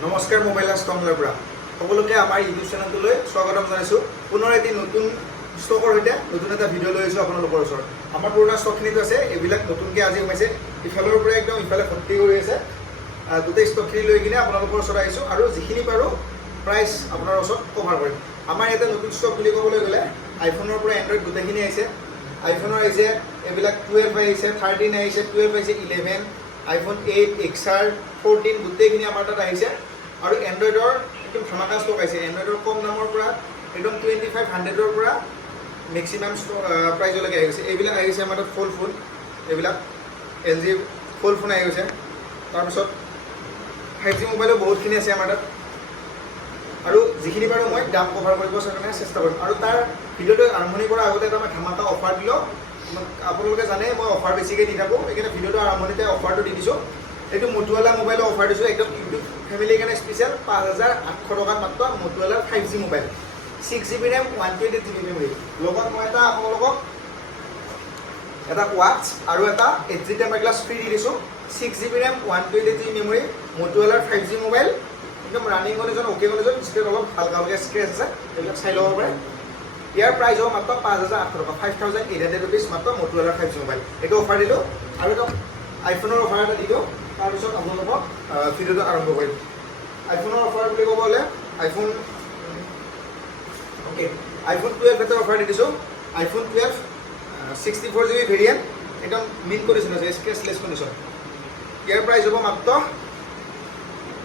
নমস্কাৰ মোবাইল ষ্টংলাৰ পৰা সকলোকে আমাৰ ইউটিউব চেনেলটোলৈ স্বাগতম জনাইছোঁ। পুনৰ এটি নতুন ষ্টকৰ সৈতে নতুন এটা ভিডিঅ' লৈ আহিছোঁ আপোনালোকৰ ওচৰত। আমাৰ পুৰণা ষ্টকখিনিতো আছে, এইবিলাক নতুনকৈ আজি সোমাইছে। ইফালৰ পৰা একদম ইফালে ভৰ্তি কৰি আছে। গোটেই ষ্টকখিনি লৈ কিনে আপোনালোকৰ ওচৰত আহিছোঁ আৰু যিখিনি পাৰোঁ প্ৰাইচ আপোনাৰ ওচৰত কভাৰ কৰিম। আমাৰ ইয়াতে নতুন ষ্টক বুলি ক'বলৈ গ'লে আইফোনৰ পৰা এণ্ড্ৰইড গোটেইখিনি আহিছে। আইফোনৰ আহিছে এইবিলাক 12 আহিছে, 13 আহিছে, 12 আহিছে, 11, iPhone 8, XR, 14 গোটেইখিনি আমাৰ তাত আহিছে। আৰু এণ্ড্ৰইডৰ একদম ধামাকা ষ্টক আহিছে। এণ্ড্ৰইডৰ কম দামৰ পৰা একদম 2500ৰ পৰা মেক্সিমাম প্ৰাইজলৈকে আহি গৈছে। এইবিলাক আহিছে আমাৰ তাত ফ'ল্ড ফোন, এইবিলাক LG ফ'ল্ড ফোন আহি গৈছে। তাৰপিছত 5G মোবাইলো বহুতখিনি আছে আমাৰ তাত। আৰু যিখিনি বাৰু মই দাম কভাৰ কৰিব কাৰণে চেষ্টা কৰিম। আৰু তাৰ ভিডিঅ'টো আৰম্ভণি কৰাৰ আগতে এটা মই ধামাকা অফাৰ দিলোঁ। আপোনালোকে জানে মই অফাৰ বেছিকৈ দি থাকোঁ, সেইকাৰণে ভিডিঅ'টো আৰম্ভণিতে অফাৰটো দি দিছোঁ। এইটো মটোৱালা মোবাইলৰ অফাৰ দিছোঁ, একদম ইউটিউব ফেমিলিৰ কাৰণে স্পেচিয়েল। 5800 টকাত মাত্ৰ মটোৱালাৰ 5G mobile, 6GB RAM, 128GB memory. লগত মই এটা আপোনালোকক এটা ৱাটছ আৰু এটা HG টেম্পাৰ গ্লাছ ফ্ৰী দি দিছোঁ। 6GB RAM, 128GB মেমৰি, মটোৱালাৰ 5G মোবাইল। একদম ৰানিং কণ্ডিশ্যন, অ'কে কণ্ডিশ্যন, ডিছপ্লেত অলপ হালকা স্ক্ৰেচ আছে, এইবিলাক চাই ল'ব পাৰে। ইয়াৰ প্ৰাইচ হ'ব মাত্ৰ 5800 টকা, 5800 rupees মাত্ৰ মটোৱালাৰ 5G মোবাইল। এইটো অফাৰ দিলোঁ। আৰু এটা আইফোনৰ অফাৰ এটা দি দিওঁ, তাৰপিছত আপোনালোকক ভিডিঅ'টো আৰম্ভ কৰিম। আইফোনৰ অফাৰ বুলি ক'ব হ'লে iPhone 12 এটা অফাৰ দি দিছোঁ। iPhone 12 64GB ভেৰিয়েণ্ট, একদম মিন কণ্ডিশ্যন আছে, স্ক্ৰেচলেছ কণ্ডিশ্যন। ইয়াৰ প্ৰাইচ হ'ব মাত্ৰ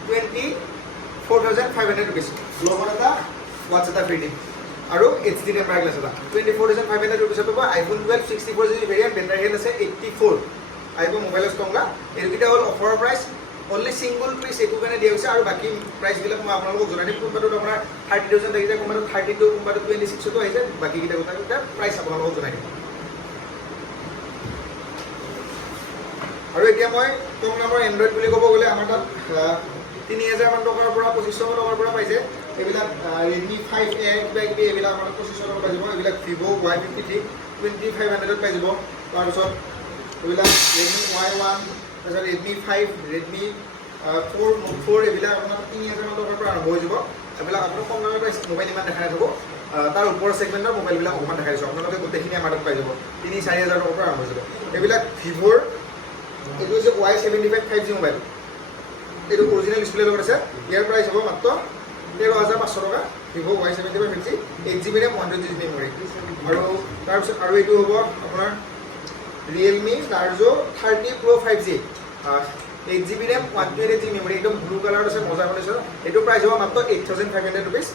24,500 rupees। লগত এটা ৱাটছ এটা ফ্ৰী দিম আৰু HG টেম্পাৰ গ্লাছ এটা। 24,500 rupeesত পাব iPhone 12 64GB variant, battery health আছে 84। আহিব মোবাইলৰ ষ্টংলা। এইকেইটা হ'ল অফাৰৰ প্ৰাইচ। অনলি ছিংগল পিচ এইটো কাৰণে দিয়া হৈছে, আৰু বাকী প্ৰাইচবিলাক মই আপোনালোকক জনাই দিম। কোনোবাটোত আপোনাৰ 30,000 আহিছে, কোনোবাটোত 32, কোনোবাটোত 26তো আহিছে। বাকীকেইটা গোটেইকেইটা প্ৰাইচ আপোনালোকক জনাই দিম। আৰু এতিয়া মই কম দামৰ এণ্ড্ৰইড বুলি ক'ব গ'লে আমাৰ তাত 3000 মান টকাৰ পৰা 2500 টকাৰ পৰা পাইছে। এইবিলাক Redmi 5A কিবা কিবি, এইবিলাক আমাৰ 2500 টকা পাই যাব। এইবিলাক Vivo Y53 2500ত পাই যাব। তাৰপিছত এইবিলাক Redmi Y1, তাৰপিছত Redmi 5, Redmi 4, Note 4, এইবিলাক আপোনাৰ 3000 মান টকাৰ পৰা আৰম্ভ হৈ যাব। এইবিলাক আপোনাৰ কম দামৰ প্ৰাইচ মোবাইল ইমান দেখাই নাথাকোঁ। তাৰ ওপৰৰ ছেগমেণ্টৰ মোবাইলবিলাক অকণমান দেখাই দিছোঁ। আপোনালোকে গোটেইখিনি আমাৰ তাত পাই যাব। 3-4 হাজাৰ টকাৰ পৰা আৰম্ভ হৈ যাব। এইবিলাক Vivoৰ এইটো হৈছে Y75 5G মোবাইল। এইটো অৰিজিনেল ডিছপ্লে লগত আছে। ইয়াৰ প্ৰাইচ হ'ব মাত্ৰ 13,500 টকা। Vivo Y75 5G, 8GB RAM, 128GB memory. আৰু তাৰপিছত আৰু এইটো হ'ব আপোনাৰ Realme Narzo 30 Pro 5G, 8GB RAM, 128GB memory, একদম ব্লু কালাৰত আছে, মজা কণ্ডিশ্যন। এইটো প্ৰাইচ হ'ব মাত্ৰ 8,500 rupees।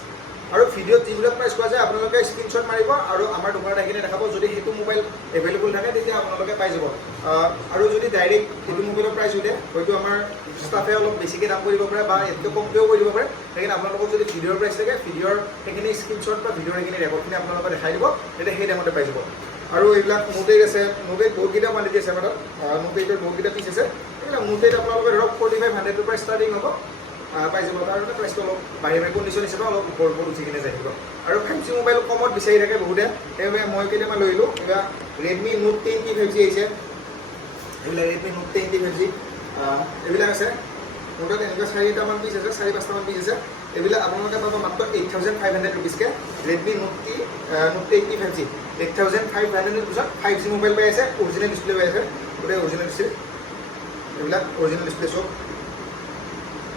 আৰু ভিডিঅ'ত যিবিলাক প্ৰাইচ পোৱা যায় আপোনালোকে স্ক্ৰীনশ্বট মাৰিব আৰু আমাৰ দোকানত আহি কিনে দেখাব। যদি সেইটো মোবাইল এভেইলেবল থাকে তেতিয়া আপোনালোকে পাই যাব। আৰু যদি ডাইৰেক্ট সেইটো মোবাইলৰ প্ৰাইচ সুধে, হয়তো আমাৰ ষ্টাফে অলপ বেছিকৈ দাম কৰিব পাৰে বা ইয়াতকৈ কমকৈও কৰি দিব পাৰে। সেইকাৰণে আপোনালোকক যদি ভিডিঅ'ৰ প্ৰাইচ থাকে, ভিডিঅ'ৰ সেইখিনি স্ক্ৰীনশ্বট বা ভিডিঅ'ৰ সেইখিনি ৰেকৰ্ডখিনি আপোনালোকে দেখাই দিব, তেতিয়া সেই দামতে পাই যাব। আৰু এইবিলাক Note 8 আছে। Note 8 বহুতকেইটা কোৱালিটি আছে আমাৰ তাত। Note 8ৰ বহুতকেইটা পিচ আছে। এইবিলাক Note 8 আপোনালোকে ধৰক 4500 পৰা ষ্টাৰ্টিং হ'ব, পাই যাব। কাৰণে প্ৰাইচটো অলপ বাঢ়ি কণ্ডিশ্যন হিচাপে অলপ ওপৰ উঠি কিনে যাই থাকিব। আৰু 5G মোবাইল কমত বিচাৰি থাকে বহুতে, সেইবাবে মই কেইটামান লৈ আহিলোঁ। এইবিলাক Redmi Note 10T 5G আহিছে। এইবিলাক Redmi Note 10T 5G এইবিলাক আছে। মোৰ তাত এনেকুৱা 4-5টামান পিচ আছে, 4-5টামান পিচ আছে। এইবিলাক আপোনালোকে পাব মাত্ৰ 8,500 rupeesকৈ। Redmi Note 10T 5G 8,500 rupeesত 5G mobile পাই আছে। অৰিজিনেল ডিছপ্লে পাই আছে, গোটেই অৰিজিনেল ডিছপ্লে। এইবিলাক অৰিজিনেল ডিছপ্লে চব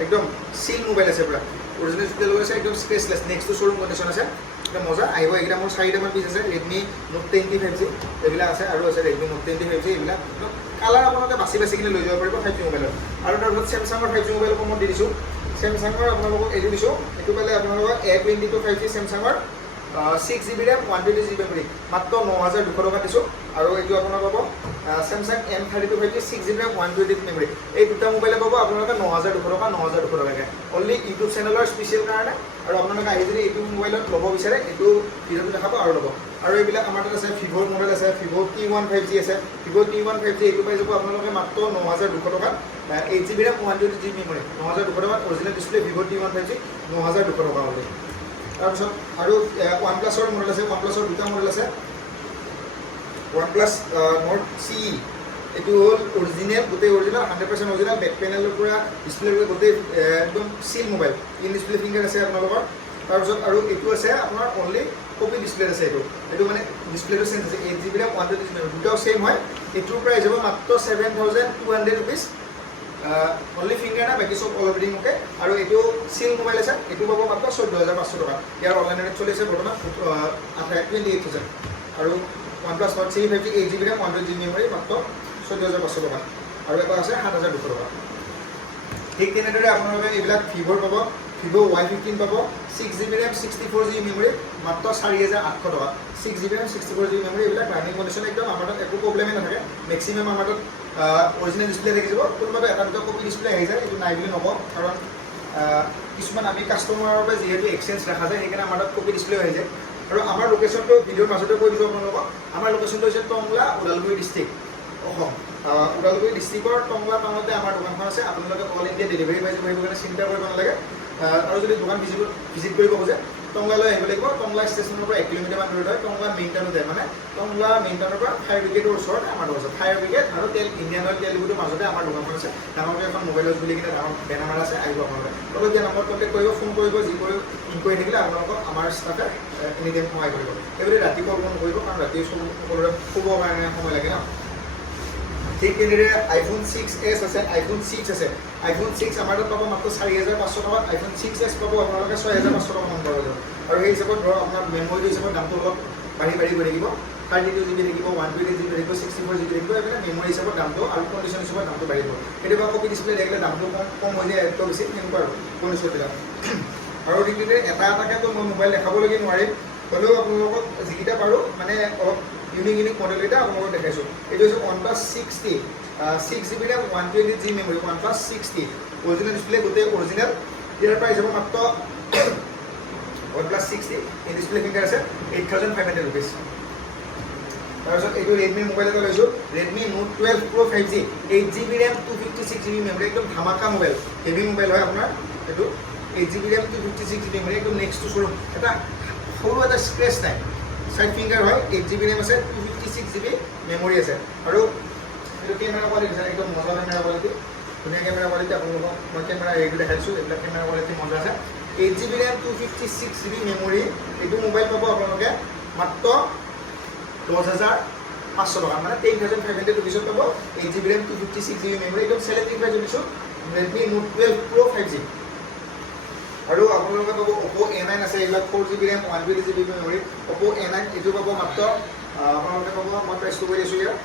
একদম চিল মোবাইল আছে, পুৰা অৰিজিনেল ডিছপ্লে লৈ আছে, একদম স্ক্ৰেচলেছ। নেক্সটটো শ্ব'ৰুম কণ্ডিশ্যন আছে, একদম মজা আহিব। এইকেইটা মোৰ 4টামান পিচ আছে। Redmi Note 10T 5G এইবিলাক আছে, আৰু আছে Redmi Note 10T 5G। এইবিলাক কালাৰ আপোনালোকে বাছি কিনে লৈ যাব পাৰিব 5G মোবাইলত। আৰু তাৰপিছত Samsungৰ 5G মোবাইল কমত দি দিছোঁ। Samsungৰ আপোনালোকক এইটো দিছোঁ। এইটো পালে আপোনালোকৰ A22 5G Samsungৰ 6GB RAM, 128GB memory, মাত্ৰ 9,200 টকা দিছোঁ। আৰু এইটো আপোনাৰ পাব Samsung M32 5G 6GB RAM, 128GB memory. এই দুটা মোবাইলে পাব আপোনালোকে 9,200 টকা, 9,200 টকাকৈ। অনলি ইউটিউব চেনেলৰ স্পেচিয়েল কাৰণে। আৰু আপোনালোকে আহি যদি এইটো মোবাইলত ল'ব বিচাৰে, এইটো ভিডিঅ'টো দেখাব আৰু ল'ব। আৰু এইবিলাক আমাৰ তাত আছে। Vivoৰ মডেল আছে, Vivo T1 5G আছে। Vivo T1 5G এইটো পাই যাব আপোনালোকে মাত্ৰ 9,200 টকাত। 8GB RAM, 128GB মেমৰি, 9,200 টকাত। Original display Vivo T1 5G 9,200 টকা হ'লে। তাৰপিছত আৰু OnePlus-ৰ মডেল আছে। OnePlus-ৰ দুটা মডেল আছে। OnePlus Nord CE এইটো হ'ল অৰিজিনেল, গোটেই অৰিজিনেল 100% অৰিজিনেল। বেক পেনেলৰ পৰা ডিছপ্লেৰ গোটেই একদম চিল মোবাইল, ইন ডিছপ্লে ফিংগাৰ আছে আপোনালোকৰ। তাৰপিছত আৰু এইটো আছে আপোনাৰ অনলি কপি ডিছপ্লে আছে। এইটো মানে ডিছপ্লেটো চেঞ্জ আছে। 8GB RAM 128GB দুটাও ছেইম হয়। এইটোৰ প্ৰাইচ হ'ব মাত্ৰ 7200 rupees। অনলি ফিংগাৰ না, বাকী চব অল এভৰিথিং ওকে। আৰু এইটো চিল মোবাইল আছে, এইটো পাব মাত্ৰ 14500 টকা। ইয়াৰ অনলাইন ৰেট চলি আছে বৰ্তমান 28,000। আৰু OnePlus Nord 3 5G 8GB RAM 128GB memory মাত্ৰ 14500 টকা। আৰু এটা আছে 7200 টকা। ঠিক তেনেদৰে আপোনালোকে এইবিলাক ভিভ'ৰ পাব, ভিভ' Y15 পাব 6GB RAM 64GB মেমৰি মাত্ৰ 4800 টকা। 6GB RAM 64GB মেমৰি, এইবিলাক ৰানিং কণ্ডিশ্যন একদম আমাৰ তাত একো প্ৰব্লেমেই নাথাকে। মেক্সিমাম আমাৰ তাত অৰিজিনেল ডিছপ্লে থাকিব, কোনোবাটো এটা দুটা কপি ডিছপ্লে আহি যায়, এইটো নাই বুলি নকওঁ। কাৰণ কিছুমান আমি কাষ্টমাৰৰ পৰা যিহেতু এক্সচেঞ্জ দেখা যায়, সেইকাৰণে আমাৰ তাত কপি ডিছপ্লে আহি যায়। আৰু আমাৰ লোকেশ্যনটো ভিডিঅ'ৰ মাজতে কৈ দিছোঁ আপোনালোকক। আমাৰ লোকেশ্যনটো হৈছে টংলা, ওদালগুৰি ডিষ্ট্ৰিক্ট, অসম। ওদালগুৰি ডিষ্ট্ৰিক্টৰ টংলা টাউনতে আমাৰ দোকানখন আছে। আপোনালোকে অল ইণ্ডিয়া ডেলিভাৰী পাই যাব, সেইবোৰ কাৰণে চিন্তা কৰিব নালাগে। আৰু যদি দোকান ভিজিট কৰিব খোজে টংলালৈ আহিব লাগিব। টংলা ষ্টেচনৰ পৰা 1 কিলোমিটাৰমান দূৰত হয়। টংলা মেইন টাউনতে, মানে টংলা মেইন টাউনৰ পৰা ফায়াৰ ব্ৰিগেডৰ ওচৰতে আমাৰ দোকান আছে। ফায়াৰ ব্ৰিগেড আৰু ইণ্ডিয়ান অইল তেল ডিপুটোৰ মাজতে আমাৰ দোকানখন আছে। ডাঙৰকৈ এখন মোবাইল হাউচ বুলি কিনে ডাঙৰ বেনাৰ আছে, আহিব আপোনালোকে। লগতে নম্বৰত কণ্টেক্ট কৰিব, ফোন কৰিব, যি কৰিব ইনকুৱাৰী থাকিলে আপোনালোকক আমাৰ ষ্টাফে এনি টাইম সহায় কৰিব। সেইবুলি ৰাতিপুৱা ফোন কৰিব, কাৰণ ৰাতি সকলোৰে শুবৰ কাৰণে সময় লাগে ন। ঠিক তেনেদৰে iPhone 6s আছে, iPhone 6 আছে। iPhone 6 আমাৰ তাত পাব মাত্ৰ 4500 টকা। iPhone 6s পাব আপোনালোকে 6500 টকা মান পাব। আৰু সেই হিচাপত ধৰক আপোনাৰ মেমৰিটো হিচাপত দামটো অলপ বাঢ়ি গৈ থাকিব। 32GB থাকিব, 128GB থাকিব, 64GB থাকিব। এইবিলাক মেমৰি হিচাপত দামটো আৰু কণ্ডিশ্যন হিচাপত দামটো বাঢ়িব। কেতিয়াবা কপি ডিছপ্লে থাকিলে দামটো কম হৈ যায়, একদম বেছি সেনেকুৱা আৰু কণ্ডিশ্যনবিলাক। আৰু ঠিক তেনেদৰে এটা এটাকৈ মই মোবাইল দেখাবলৈকে নোৱাৰিম, হ'লেও আপোনালোকক যিকেইটা পাৰোঁ মানে অলপ ইউনিক মডেলকেইটা আপোনালোকক দেখাইছোঁ। এইটো হৈছে OnePlus 6T, 6GB RAM 128GB memory, OnePlus 6T original display, গোটেই অৰিজিনেল। ইয়াৰ প্ৰাইচ হ'ব মাত্ৰ OnePlus 6T, এই ডিছপ্লে ফিংগাৰ আছে 8500 rupees। তাৰপিছত এইটো ৰেডমিৰ মোবাইল এটা লৈছোঁ, Redmi Note 12 Pro 5G 8GB RAM 256GB memory, একদম ধামাকা মোবাইল, হেভি মোবাইল হয় আপোনাৰ। এইটো 8GB RAM 256GB মেমৰি, একদম নেক্সট টু শ্ব'ৰুম। এটা সৰু এটা স্ক্ৰেচ নাই, চাইড ফিংগাৰ হয়, 8GB RAM আছে, 256GB মেমৰি আছে। আৰু এইটো কেমেৰা কোৱালিটি আছে, একদম মজা কেমেৰা কোৱালিটি, ধুনীয়া কেমেৰা কোৱালিটি। আপোনালোকক মই কেমেৰা ৰিভিউ দেখাইছোঁ, এইবিলাক কেমেৰা কোৱালিটি মজা আছে। 8GB RAM 256GB মেমৰি, এইটো মোবাইল পাব আপোনালোকে মাত্ৰ 10,500 টকা, মানে 10,500 rupees পাব। 8GB RAM 256GB মেমৰি, একদম চেলেক্টিভ প্ৰাইচ দিছোঁ, Redmi Note 12 Pro 5G। আৰু আপোনালোকে পাব Oppo A9 আছে, এইবিলাক 4GB RAM 128GB memory. Oppo A9 এইটো পাব মাত্ৰ আপোনালোকে পাব, মই প্ৰাইচটো কৈ দিছোঁ ইয়াৰ।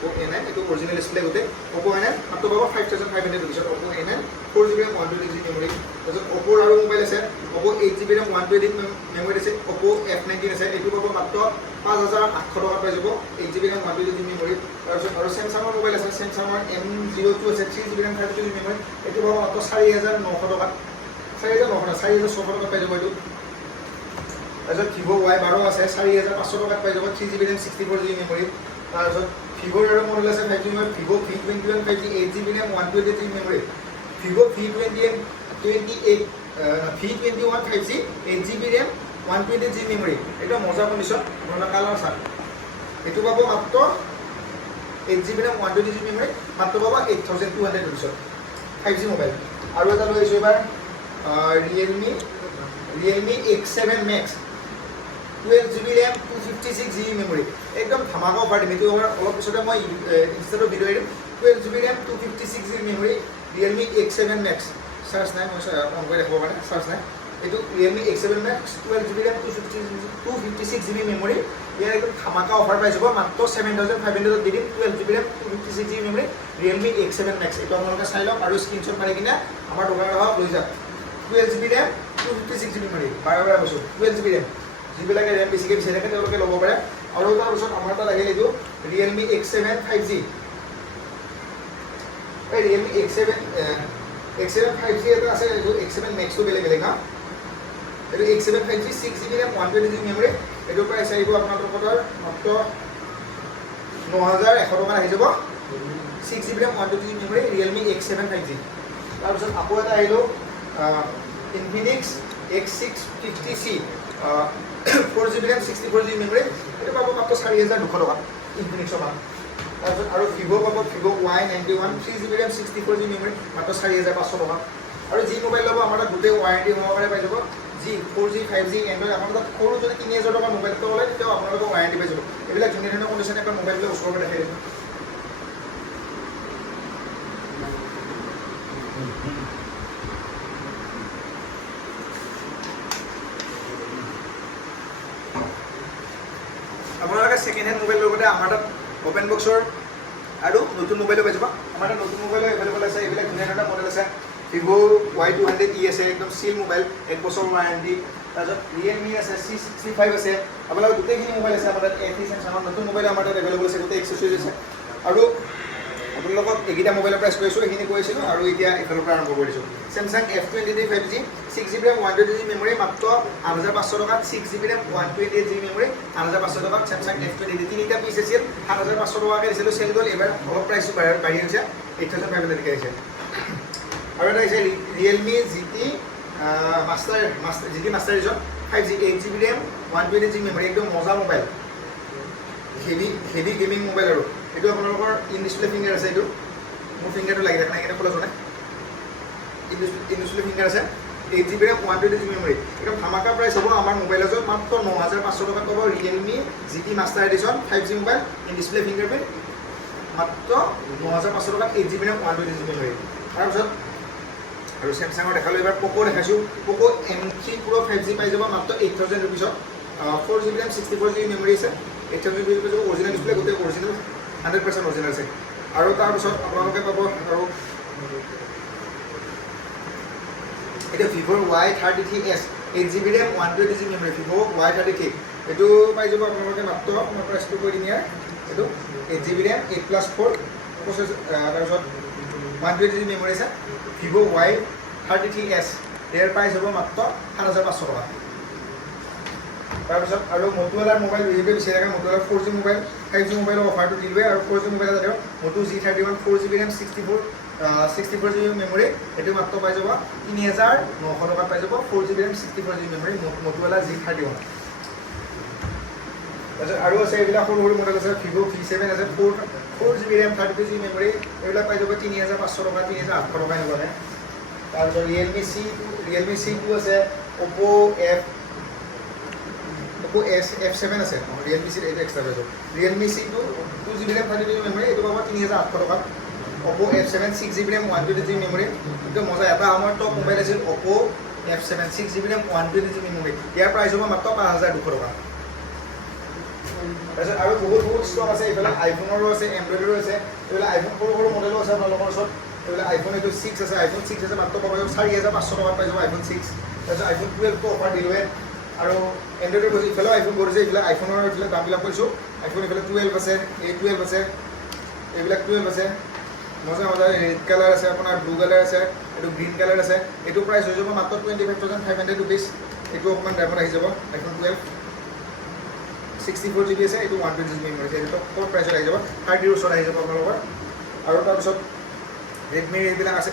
Oppo A9 এইটো অৰিজিনেল ডিছপ্লে গোটেই। Oppo A9 মাত্ৰ পাব 5500 rupees। Oppo A9 4GB RAM 128GB memory. তাৰপিছত Oppo আৰু মোবাইল আছে, Oppo 8GB RAM 128GB memory আছে, Oppo F19 আছে, এইটো পাব মাত্ৰ 5800 টকাত পাই যাব, 8GB RAM 128GB মেমৰি। তাৰপিছত আৰু চেমচাঙৰ মোবাইল আছে, চেমচাঙৰ M02 আছে, 3GB RAM 32GB মেমৰি, এইটো পাব মাত্ৰ 4900 টকাত, 4600 টকাত পাই যাব এইটো। তাৰপিছত Vivo Y12 আছে, 4500 টকাত পাই যাব, 3GB RAM 64GB মেমৰি। তাৰপিছত ভিভ'ৰ আৰু মডেল আছে 5G mobile, Vivo V21 5G 8GB RAM 128GB memory, Vivo V21 5G 8GB RAM 128GB memory, একদম মজা কণ্ডিশ্যন, আপোনাৰ কালাৰ চাৰ্ট। এইটো পাব মাত্ৰ 8GB RAM 128GB মেমৰি, মাত্ৰ পাব 8200 rupees 5G মোবাইল। আৰু এটা লৈ আহিছোঁ এইবাৰ Realme X7 Max 12GB RAM 256GB memory, একদম ধামাকা অফাৰ দিম। এইটো অফাৰ অলপ পিছতে মই ইনষ্টাটো ভিডিঅ' দিম। 12GB RAM 256GB memory, Realme X7 Max, charge নাই, মই অন কৰি দেখাবৰ কাৰণে চাৰ্জ নাই। এইটো Realme X7 Max 12GB RAM 256GB memory, ইয়াৰ একদম ধামাকা অফাৰ পাই যাব, মাত্ৰ 7500 দি দিম। 12GB RAM 256GB memory, Realme X7 Max। এইটো আপোনালোকে চাই লওক আৰু স্ক্ৰীনশ্বট মাৰি কিনে আমাৰ দোকানত অহা লৈ যাওক। 12GB RAM 256GB মেমৰি, বাৰে কৈছোঁ 12GB RAM। যিবিলাকে ৰেম বেছিকৈ বিচাৰি থাকে তেওঁলোকে ল'ব পাৰে। আৰু তাৰপিছত আমাৰ তাত আহিল এইটো Realme X7 5G, এই Realme X7 5G এটা আছে, এইটো X7 Maxটো বেলেগ বেলেগ না। এইটো X7 5G 6GB RAM 128GB memory, এইটোৰ প্ৰাইচ আহিব আপোনালোকৰ মাত্ৰ 9100 টকা আহি যাব, 6GB RAM 128GB memory, Realme X7 5G। তাৰপিছত আকৌ এটা আহিলোঁ Infinix X650C 4GB RAM 64GB memory, এইটো পাব মাত্ৰ 4200 টকা ইনফিনিক্সৰ পৰা। তাৰপিছত আৰু ভিভ' পাব Vivo' Y91 3GB RAM 64GB memory মাত্ৰ 4500 টকা আৰু যি মোবাইল ল'ব আমাৰ তাত গোটেই ৱাৰেণ্টি সহকাৰে পাই যাব যি 4G 5G এণ্ড্ৰইড আপোনাৰ তাত সৰু যদি 3000 টকা মোবাইল এটা ল'লে তেতিয়াও আপোনালোকক ৱাৰেণ্টি পাই যাব এইবিলাক ধুনীয়া ধুনীয়া কণ্ডিশ্যন এটা মোবাইলবিলাক ওচৰৰ পৰা দেখাই দিছোঁ আপোনালোকে ছেকেণ্ড হেণ্ড মোবাইল লগতে আমাৰ তাত অপেন বক্সৰ আৰু নতুন মোবাইলো পাই যাব আমাৰ তাত নতুন মোবাইলো এভেইলেবল আছে এইবিলাক ধুনীয়া ধুনীয়া মডেল আছে ভিভ' Y200E আছে একদম চিল মোবাইল 1 বছৰ ৱাৰেণ্টি তাৰপিছত ৰিয়েলমি আছে C65 আছে আপোনালোকৰ গোটেইখিনি মোবাইল আছে আমাৰ তাত A30 চেমচাঙৰ নতুন মোবাইল আমাৰ তাত এভেইলেবল আছে গোটেই এক্সেছৰিজ আছে আৰু আপোনালোকক এইকেইটা মোবাইলৰ প্ৰাইচ কৈছোঁ এইখিনি কৈছিলোঁ আৰু এতিয়া এইফালৰ পৰা আৰম্ভ কৰিছোঁ Samsung F23 5G 6GB RAM 128GB memory মাত্ৰ 8500 টকাত 6GB RAM 128GB মেমৰি 8500 টকাত চেমচাং F23 তিনিটা পিচ আছিল 7500 টকাকৈ দিছিলোঁ চেল গ'ল এইবাৰ অলপ প্ৰাইচটো বাঢ়ি গৈছে 8500 টকা দিছে আৰু এটা হৈছে realme GT master edition 5G 8GB RAM 128GB memory একদম মজা মোবাইল হেভি গেমিং মোবাইল আৰু এইটো আপোনালোকৰ ইন ডিছপ্লে ফিংগাৰ আছে এইটো মোৰ ফিংগাৰটো লাগি দেখা নাই কেনে খোলা যোৱা নাই ইন ডিছপ্লে ফিংগাৰ আছে 8GB RAM 128GB মেমৰি একদম ধামাকা প্ৰাইচ হ'ব আমাৰ মোবাইলৰ মাত্ৰ 9500 টকাত পাব realme GT master edition 5G mobile in display fingerprint মাত্ৰ 9500 টকাত 8GB RAM 128GB মেমৰি তাৰপিছত আৰু চেমচাঙৰ দেখালোঁ এইবাৰ প'ক' দেখাইছোঁ প'ক' M3 Pro 5G পাই যাব মাত্ৰ 8000 ৰুপিছত 4GB RAM 64GB মেমৰি আছে 8000 ৰুপিছ পাই যাব অৰিজিনেল ডিছপ্লে গোটেই অৰিজিনেল 100% অৰিজিনেল আছে আৰু তাৰপিছত আপোনালোকে পাব আৰু এতিয়া ভিভ'ৰ Y33s 8GB RAM 128GB memory Vivo' Y33 এইটো পাই যাব আপোনালোকে মাত্ৰ মই প্ৰাইচটো কৈ দিম ইয়াৰ এইটো 8GB RAM 8+4 প্ৰচেছৰ তাৰপিছত 128GB মেমৰি আছে ভিভ' Y33s ইয়াৰ প্ৰাইচ হ'ব মাত্ৰ 7500 টকা তাৰপিছত আৰু মটোৰোলাৰ মোবাইল ৰিভিউ বিচাৰি থাকে মটোৰোলাৰ 4G মোবাইল 5G মোবাইলৰ অফাৰটো দিলোৱে আৰু 4G মোবাইল এটা দিওঁ মটো G31 4GB RAM 64GB memory এইটো মাত্ৰ পাই যাব 3900 টকাত পাই যাব 4GB RAM 64GB memory মটোৰোলা G31 তাৰপিছত আৰু আছে এইবিলাক সৰু সৰু মডেল আছে ভিভ' V7 আছে 4GB RAM 32GB মেমৰি এইবিলাক পাই যাব 3500 টকা 3800 টকা এনেকুৱা তাৰপিছত ৰিয়েলমি C2 আছে Oppo F7 আছে ৰিয়েলমি C এইটো এক্সট্ৰা পাই যাব Realme C2 2GB RAM 32GB memory এইটো পাব 3800 টকাত Oppo F7 6GB RAM 128GB memory এইটো মজা এটা আমাৰ টপ মোবাইল আছিল Oppo F7 6GB RAM 128GB memory ইয়াৰ প্ৰাইচ হ'ব মাত্ৰ 5200 টকা তাৰপিছত আৰু বহুত ষ্টক আছে এইবিলাক আইফোনৰো আছে এণ্ড্ৰইডৰো আছে এইবিলাক আইফোন সৰু সৰু মডেলো আছে আপোনালোকৰ ওচৰত এইবিলাক আইফোন এইটো 6 আছে আইফোন 6 আছে মাত্ৰ পাব 4500 টকাত পাই যাব আইফোন 6 তাৰপিছত আইফোন 12টো অফাৰ দিলোৱে আৰু এণ্ড্ৰইডৰ কৈছোঁ ইফালেও আইফোন কৰিছে এইবিলাক আইফোনৰ এইবিলাক দামবিলাক কৈছোঁ আইফোন এইফালে 12 আছে A12 আছে এইবিলাক 12 আছে মজা ৰেড কালাৰ আছে আপোনাৰ ব্লু কালাৰ আছে এইটো গ্ৰীণ কালাৰ আছে এইটো প্ৰাইচ হৈ যাব মাত্ৰ 25500 ৰুপিছ এইটো অকণমান দামত আহি যাব আইফোন 12 64GB আছে এইটো 128GB মেমৰি আছে এইটো ক'ৰ প্ৰাইচত আহি যাব 30ৰ ওচৰত আহি যাব আপোনালোকৰ আৰু তাৰপিছত ৰেডমিৰ এইবিলাক আছে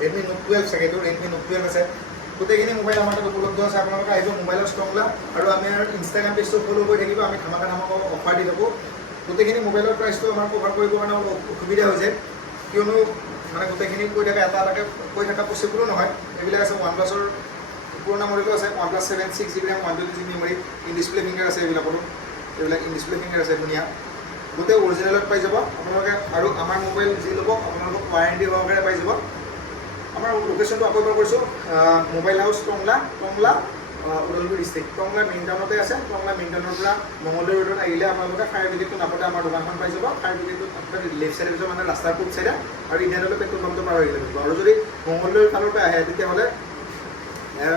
ৰেডমি নোট 12 চাগে এইটো ৰেডমি নোট 12 আছে গোটেইখিনি মোবাইল আমাৰ তাত উপলব্ধ আছে আপোনালোকে আহিব মোবাইলৰ ষ্টকবিলাক আৰু আমি ইনষ্টাগ্ৰাম পেজটো ফ'ল' কৰি থাকিব আমি ধামাকা অফাৰ দি থাকোঁ গোটেইখিনি মোবাইলৰ প্ৰাইচটো আমাৰ কভাৰ কৰিবৰ কাৰণে অলপ অসুবিধা হৈছে কিয়নো মানে গোটেইখিনি কৈ থকা এটা এটাকৈ কৈ থকা পচিবলো নহয় এইবিলাক আছে OnePlus পুৰণা মডেলো আছে OnePlus 7 6GB RAM 128GB memory in display finger আছে এইবিলাকৰো এইবিলাক ইন ডিছপ্লে ফিংগাৰ আছে ধুনীয়া গোটেই অৰিজিনেলত পাই যাব আপোনালোকে আৰু আমাৰ মোবাইল যি ল'ব আপোনালোকক ৱাৰেণ্টি সহকাৰে পাই যাব আমাৰ লোকেশ্যনটো আকৌ এবাৰ কৈছোঁ mobile house Tangla Udalguri district Tangla main টাউনতে আছে টংলা মেইন টাউনৰ পৰা মঙলদৈ ৰোডত আহিলে আপোনালোকে ফায়াৰ ব্ৰিগেডটো নাপাতে আমাৰ দোকানখন পাই যাব ফায়াৰ ব্ৰিগেডটো আপোনাৰ লেফ্ট চাইডে পিছত মানে ৰাস্তাৰ পূব চাইডে আৰু ইণ্ডিয়ান অইলৰ পেট্ৰল পাম্পটো পাৰ হৈ গ'লে আৰু যদি মঙলদৈৰ ফালৰ পৰা আহে তেতিয়াহ'লে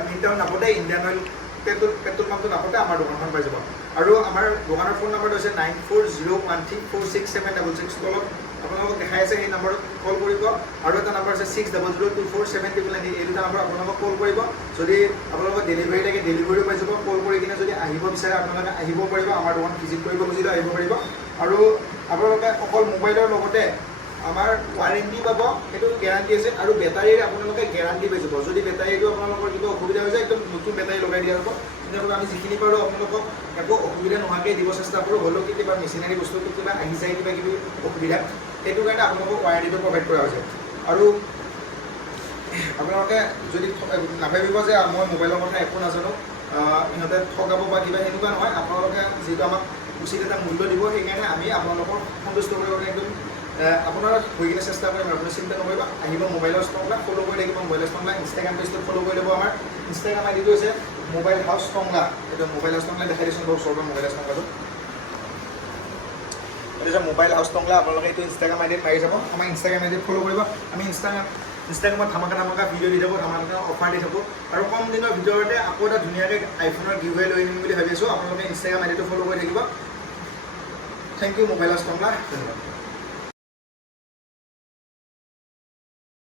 মেইন টাউন নাপাতে ইণ্ডিয়ান অইল পেট্ৰল পাম্পটো নাপাতে আমাৰ দোকানখন পাই যাব আৰু আমাৰ দোকানৰ ফোন নম্বৰটো হৈছে 9401346766 তলত আপোনালোকক দেখাই আছে সেই নম্বৰত কল কৰিব আৰু এটা নম্বৰ আছে 60024799 এই দুটা নম্বৰ আপোনালোকক কল কৰিব যদি আপোনালোকৰ ডেলিভাৰী থাকে ডেলিভাৰীও পাই যাব কল কৰি কিনে যদি আহিব বিচাৰে আপোনালোকে আহিব পাৰিব আমাৰ দোকান ভিজিট কৰিব খুজিলেও আহিব পাৰিব আৰু আপোনালোকে অকল মোবাইলৰ লগতে আমাৰ ৱাৰেণ্টি পাব, সেইটো গেৰাণ্টি আছে, আৰু বেটাৰীৰ আপোনালোকে গেৰাণ্টি পাই যাব। যদি বেটাৰীটো আপোনালোকৰ কিবা অসুবিধা হৈ যায় একদম নতুন বেটাৰী লগাই দিয়া হ'ব। তেনেহ'লে আমি যিখিনি পাৰোঁ আপোনালোকক একো অসুবিধা নোহোৱাকৈ দিব চেষ্টা কৰোঁ। হ'লেও কেতিয়াবা মেচিনাৰী বস্তুটো কিবা আহি যায়, কিবা কিবি অসুবিধা, সেইটো কাৰণে আপোনালোকক ৱাৰেণ্টিটো প্ৰভাইড কৰা হৈছে। আৰু আপোনালোকে যদি নাভাবিব যে মই মোবাইলৰ কথা একো নাজানো, ইহঁতে ঠগাব বা কিবা, সেনেকুৱা নহয়। আপোনালোকে যিহেতু আমাক উচিত এটা মূল্য দিব, সেইকাৰণে আমি আপোনালোকক সন্তুষ্ট কৰিব কাৰণে একদম আপোনাৰ হৈ কিনে চেষ্টা কৰিম। আপুনি চিন্তা নকৰিব, আহিব মোবাইলৰ ষ্টংলা, ফ'ল' কৰি থাকিব মোবাইলৰ ষ্টংলা। ইনষ্টাগ্ৰাম পেজটো ফ'ল' কৰি ল'ব। আমাৰ ইনষ্টাগ্ৰাম আইডিটো হৈছে মোবাইল হাউচ টংলা। এইটো মোবাইল হাউচ টংলা দেখাই দিছোঁ বাৰু, ওচৰৰ পৰা মোবাইল হাউচ টংলাটো। এইটো যে মোবাইল হাউচ টংলা, আপোনালোকে এইটো ইনষ্টাগ্ৰাম আইডিত মাৰি যাব। আমাৰ ইনষ্টাগ্ৰাম আইডিত ফ'ল' কৰিব। আমি ইনষ্টাগ্ৰামত ধামাকা ভিডিঅ' দি থাকোঁ, ধামাকা অফাৰ দি থাকোঁ, আৰু কম দিনৰ ভিতৰতে আকৌ এটা ধুনীয়াকৈ আইফোনৰ গিভৱে লৈ আহিম বুলি ভাবি আছোঁ। আপোনালোকে ইনষ্টাগ্ৰাম আইডিটো ফ'ল' কৰি থাকিব। Thank you mobile house Tangla, ধন্যবাদ।